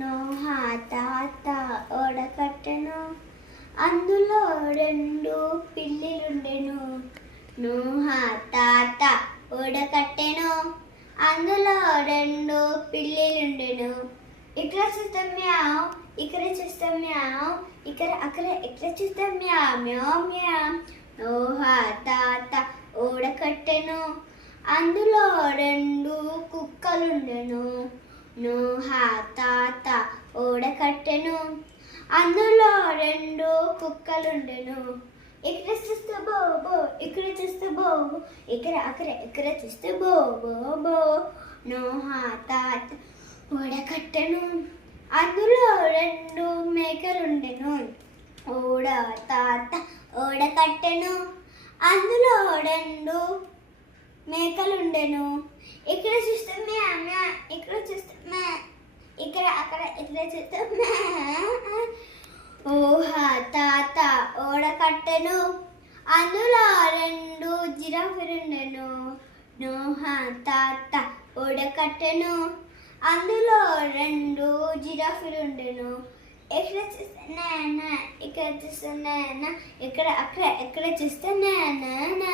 నోహ తాత ఓడకట్టెను, అందులో రెండు పిల్లిలుండెను. నోహ తాత ఓడకట్టెను, అందులో రెండు పిల్లిలుండెను. ఇక్కడ చూస్తాం మ్యావ్, ఇక్కడ చూస్తాం మ్యావ్, ఇక్కడ చూస్తాం మ్యావ్ మ్యావ్ మ్యావ్. నోహ తాత ఓడకట్టెను, అందులో రెండు కుక్కలుండెను. నోహ తాత ఓడకట్టెను, అందులో రెండు కుక్కలుండెను. ఇక్కడ చూస్తే బోబో, ఇక్కడ చూస్తే బోబో, ఇక్కడ చూస్తే బోబో బో. నోహ తాత ఓడకట్టెను, అందులో రెండు మేకలుండెను. ఓడ తాత ఓడకట్టెను, అందులో రెండు మేకలుండెను. ఇక్కడ చూస్తే మ్యా మ్యా, ఇక్కడ చూస్తే మ్యా, ఇక్కడ చూస్తే మ్యా. ఓహ తాత ఓడకట్టెను, అందులో రెండు జిరాఫీలుండెను. నోహ తాత ఓడకట్టెను, అందులో రెండు జిరాఫీలుండెను. ఇక్కడ చూస్తే నాన్న, ఇక్కడ చూస్తే నాన్న, ఇక్కడ చూస్తే నాన్న.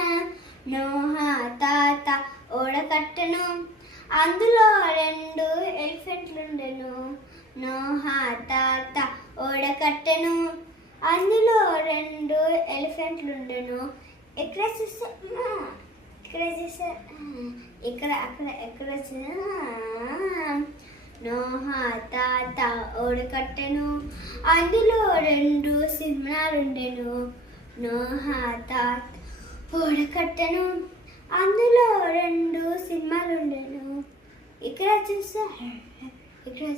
నోహ తాత ఓడకట్టెను, అందులో రెండు ఎలిఫెంట్లుండెను. నోహ తాత ఓడకట్టెను, అందులో రెండు ఎలిఫెంట్లుండెను. ఇక్కడ చూస్తే ఇక్కడ చూస్తే ఇక్కడ చూస్తే. నోహ తాత ఓడకట్టెను, అందులో రెండు సింహాలుండెను. నోహ తాత ఓడకట్టెను, అందులో రెండు సింహాలుండెను. ఇక్కడ చూస్తే ఇక్కడ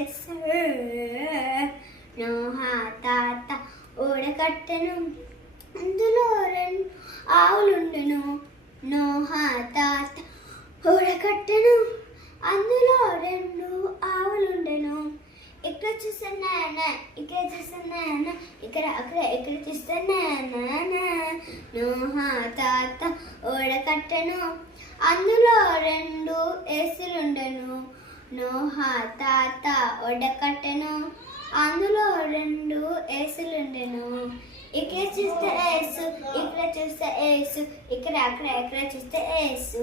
చూస్తే. నోహ తాత ఓడకట్టెను, అందులో రెండు ఆవులుండెను. నోహ తాత ఓడకట్టెను, అందులో రెండు ఆవులుండెను. ఇక్కడ చూస్తే నాన్న, ఇక్కడ చూస్తే నాన్న, ఇక్కడ చూస్తే నాన్న. నోహ తాత ఓడకట్టెను, అందులో రెండు ఏసులుండెను. నోహ తాత ఓడకట్టెను, అందులో రెండు ఏసులుండెను. ఇక్కడ చూస్తే ఏసు, ఇక్కడ చూస్తే ఏసు, ఇక్కడ చూస్తే ఏసు.